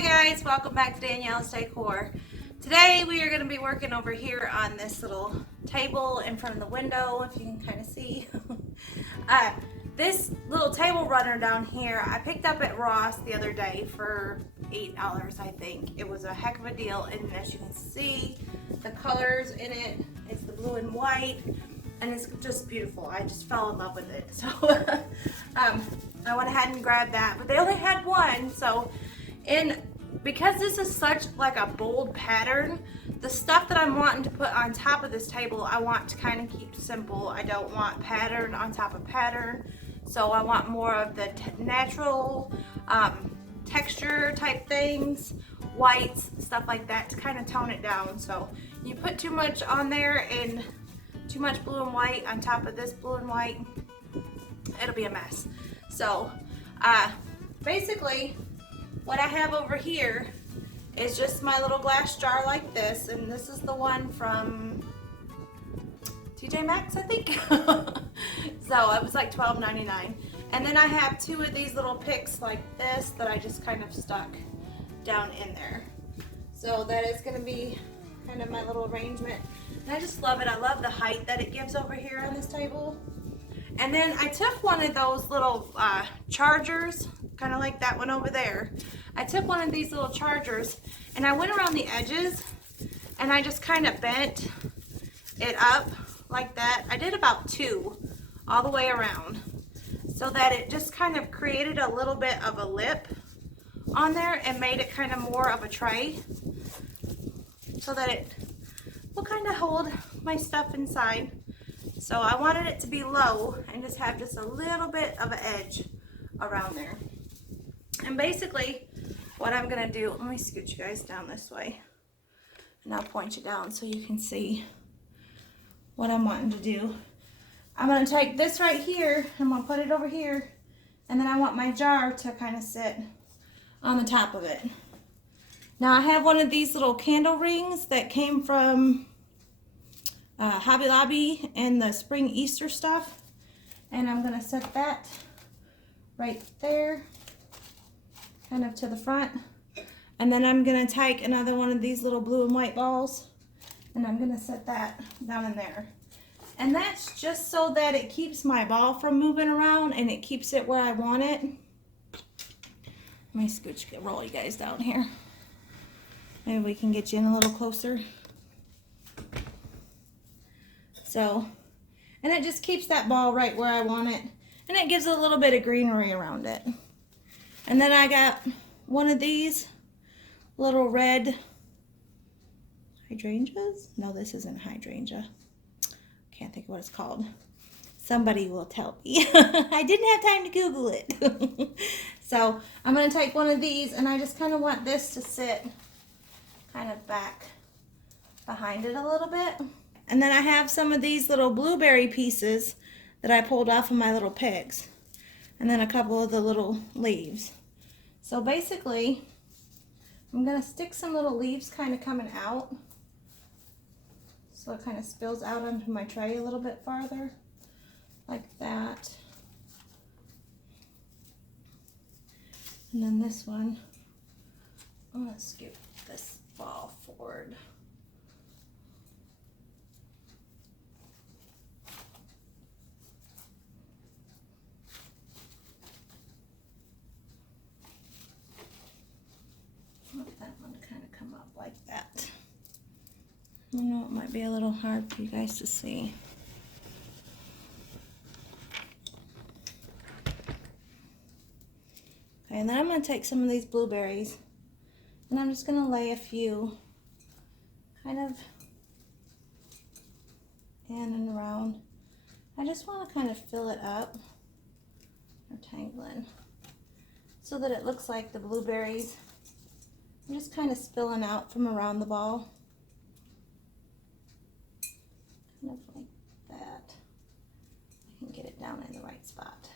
Hi guys, welcome back to Danielle's Decor. Today we are going to be working over here on this little table in front of the window, if you can kind of see. This little table runner down here I picked up at Ross the other day for $8, I think. It was a heck of a deal, and as you can see, the colors in it, it's the blue and white, and it's just beautiful. I just fell in love with it. So I went ahead and grabbed that, but they only had one, so because this is such like a bold pattern, the stuff that I'm wanting to put on top of this table, I want to kind of keep simple. I don't want pattern on top of pattern, so I want more of the natural texture type things, whites, stuff like that, to kind of tone it down. So you put too much on there and too much blue and white on top of this blue and white, it'll be a mess. So basically what I have over here is just my little glass jar like this, and this is the one from TJ Maxx, I think. So it was like $12.99. And then I have two of these little picks like this that I just kind of stuck down in there. So that is going to be kind of my little arrangement. And I just love it. I love the height that it gives over here on this table. And then I took one of those little chargers, kind of like that one over there. I took one of these little chargers and I went around the edges and I just kind of bent it up like that. I did about two all the way around so that it just kind of created a little bit of a lip on there and made it kind of more of a tray so that it will kind of hold my stuff inside. So I wanted it to be low and just have just a little bit of an edge around there. And basically what I'm going to do, let me scoot you guys down this way and I'll point you down so you can see what I'm wanting to do. I'm going to take this right here, I'm going to put it over here, and then I want my jar to kind of sit on the top of it. Now I have one of these little candle rings that came from Hobby Lobby and the spring Easter stuff, and I'm going to set that right there, kind of to the front. And then I'm going to take another one of these little blue and white balls and I'm going to set that down in there. And that's just so that it keeps my ball from moving around and it keeps it where I want it. Let me roll you guys down here. Maybe we can get you in a little closer. So, and it just keeps that ball right where I want it. And it gives a little bit of greenery around it. And then I got one of these little red hydrangeas. No, this isn't hydrangea. Can't think of what it's called. Somebody will tell me. I didn't have time to Google it. So I'm going to take one of these and I just kind of want this to sit kind of back behind it a little bit. And then I have some of these little blueberry pieces that I pulled off of my little pigs. And then a couple of the little leaves. So basically, I'm going to stick some little leaves kind of coming out. So it kind of spills out onto my tray a little bit farther. Like that. And then this one, I'm going to scoop this ball forward. That one to kind of come up like that. I know it might be a little hard for you guys to see. Okay, and then I'm going to take some of these blueberries and I'm just going to lay a few kind of in and around. I just want to kind of fill it up, or tangle in, so that it looks like the blueberries are just kind of spilling out from around the ball. Kind of like that. I can get it down in the right spot.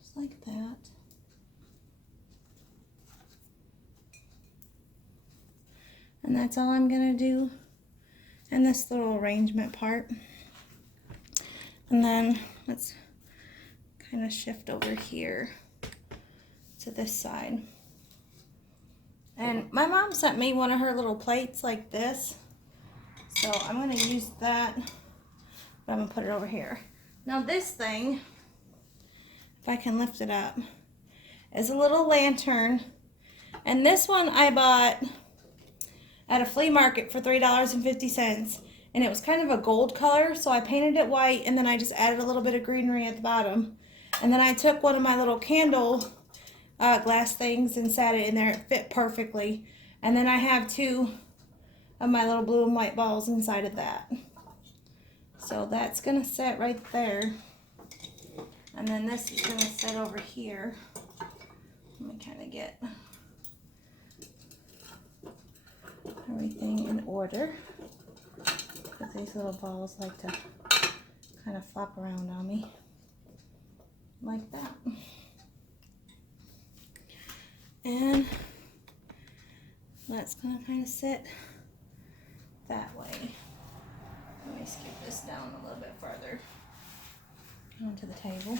Just like that. And that's all I'm going to do in this little arrangement part. And then let's kind of shift over here. to this side. And my mom sent me one of her little plates like this. So I'm going to use that, but I'm going to put it over here. Now this thing, if I can lift it up, is a little lantern. And this one I bought at a flea market for $3.50. And it was kind of a gold color, so I painted it white, and then I just added a little bit of greenery at the bottom. And then I took one of my little candle glass things and sat it in there. It fit perfectly. And then I have two of my little blue and white balls inside of that. So that's gonna sit right there. And then this is gonna sit over here. Let me kind of get everything in order, because these little balls like to kind of flop around on me like that. And that's gonna kind of sit that way. Let me scoot this down a little bit farther onto the table.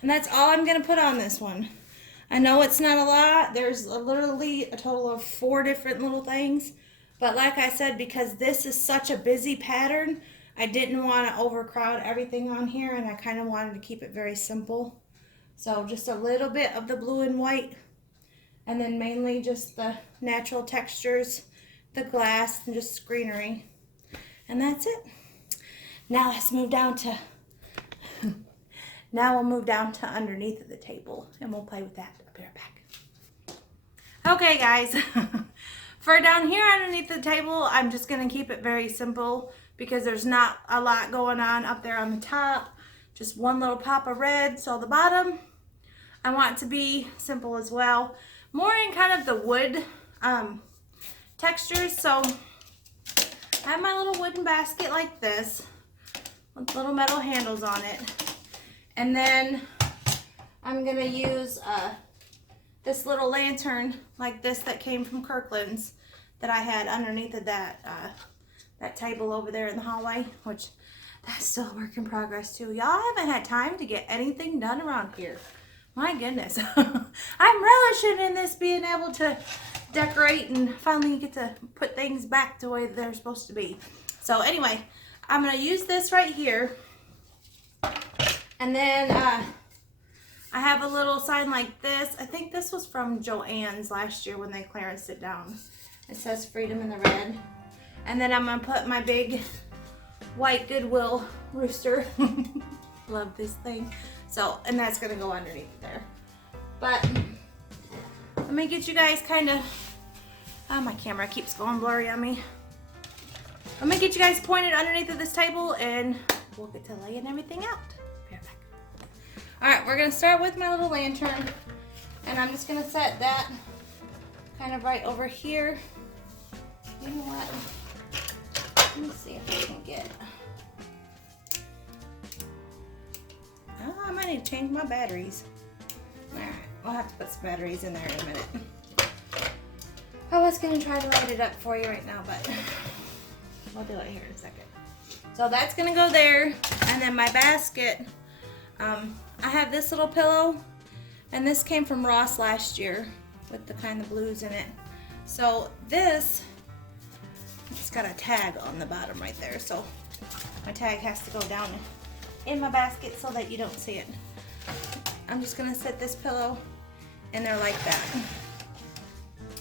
And that's all I'm gonna put on this one. I know it's not a lot. There's literally a total of 4 different little things. But like I said, because this is such a busy pattern, I didn't want to overcrowd everything on here, and I kind of wanted to keep it very simple. So just a little bit of the blue and white, and then mainly just the natural textures, the glass, and just greenery. And that's it. Now let's move down to, now we'll move down to underneath of the table, and we'll play with that. I'll be right back. Okay guys, for down here underneath the table, I'm just gonna keep it very simple because there's not a lot going on up there on the top. Just one little pop of red. So the bottom, I want it to be simple as well. More in kind of the wood textures. So I have my little wooden basket like this with little metal handles on it. And then I'm gonna use this little lantern like this that came from Kirkland's that I had underneath of that table over there in the hallway, which that's still a work in progress too. Y'all haven't had time to get anything done around here. My goodness. I'm relishing in this, being able to decorate and finally get to put things back the way they're supposed to be. So anyway, I'm gonna use this right here. And then I have a little sign like this. I think this was from Joann's last year when they clearanced it down. It says freedom in the red. And then I'm gonna put my big white Goodwill rooster. Love this thing. So, and that's gonna go underneath there. But let me get you guys kind of, oh, my camera keeps going blurry on me. Let me get you guys pointed underneath of this table, and we'll get to laying everything out. Be right back. All right, we're gonna start with my little lantern, and I'm just gonna set that kind of right over here. You know what? Let me see if I can get. Oh, I might need to change my batteries. All right, I'll have to put some batteries in there in a minute. I was gonna try to light it up for you right now, but we'll do it here in a second. So that's gonna go there, and then my basket. I have this little pillow, and this came from Ross last year with the kind of blues in it. So this, it's got a tag on the bottom right there. So my tag has to go down in my basket so that you don't see it. I'm just gonna set this pillow in there like that.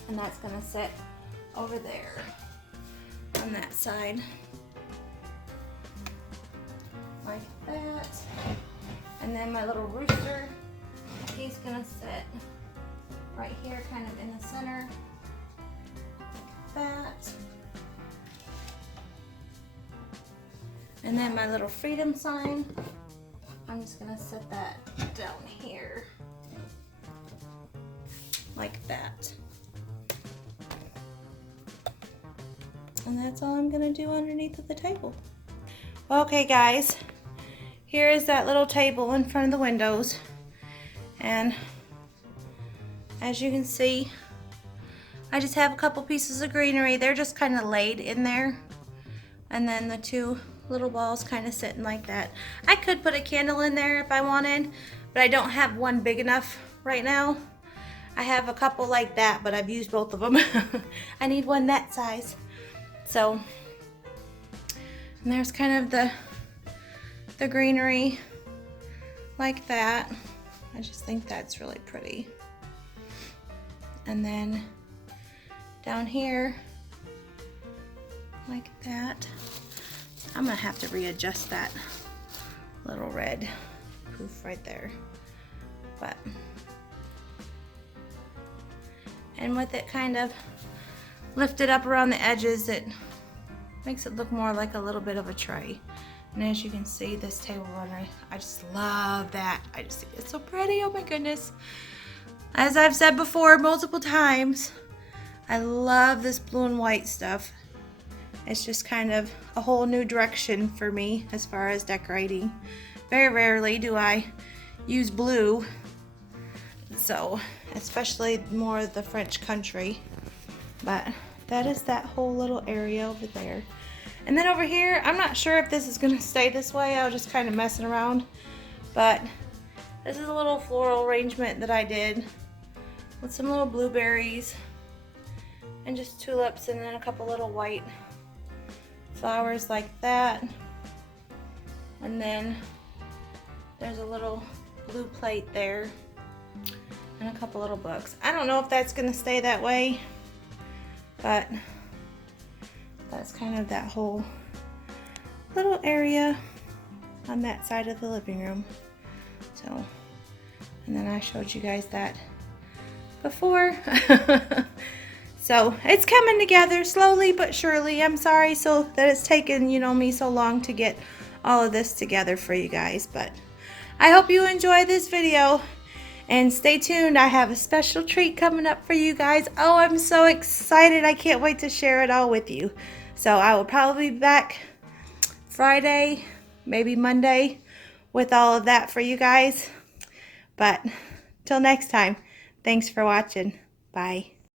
And that's gonna sit over there on that side. Like that. And then my little rooster, he's gonna sit right here, kind of in the center. Like that. And then my little freedom sign, I'm just gonna set that down here. Like that. And that's all I'm gonna do underneath of the table. Okay guys, here is that little table in front of the windows. And as you can see, I just have a couple pieces of greenery. They're just kind of laid in there And then the two little balls kind of sitting like that. I could put a candle in there if I wanted, but I don't have one big enough right now. I have a couple like that, but I've used both of them. I need one that size. So, and there's kind of the greenery like that. I just think that's really pretty. And then down here, like that. I'm gonna have to readjust that little red poof right there. But, and with it kind of lifted up around the edges, it makes it look more like a little bit of a tray. And as you can see, this table runner, I just love that. I just think it's so pretty, oh my goodness. As I've said before multiple times, I love this blue and white stuff. It's just kind of a whole new direction for me as far as decorating. Very rarely do I use blue, so especially more of the French country. But that is that whole little area over there. And then over here, I'm not sure if this is gonna stay this way. I was just kind of messing around, but this is a little floral arrangement that I did with some little blueberries and just tulips, and then a couple little white flowers like that. And then there's a little blue plate there and a couple little books. I don't know if that's gonna stay that way, but that's kind of that whole little area on that side of the living room. So, and then I showed you guys that before. So it's coming together slowly but surely. I'm sorry so that it's taken, you know, me so long to get all of this together for you guys, but I hope you enjoy this video and stay tuned. I have a special treat coming up for you guys. Oh, I'm so excited. I can't wait to share it all with you. So I will probably be back Friday, maybe Monday, with all of that for you guys. But till next time, thanks for watching. Bye.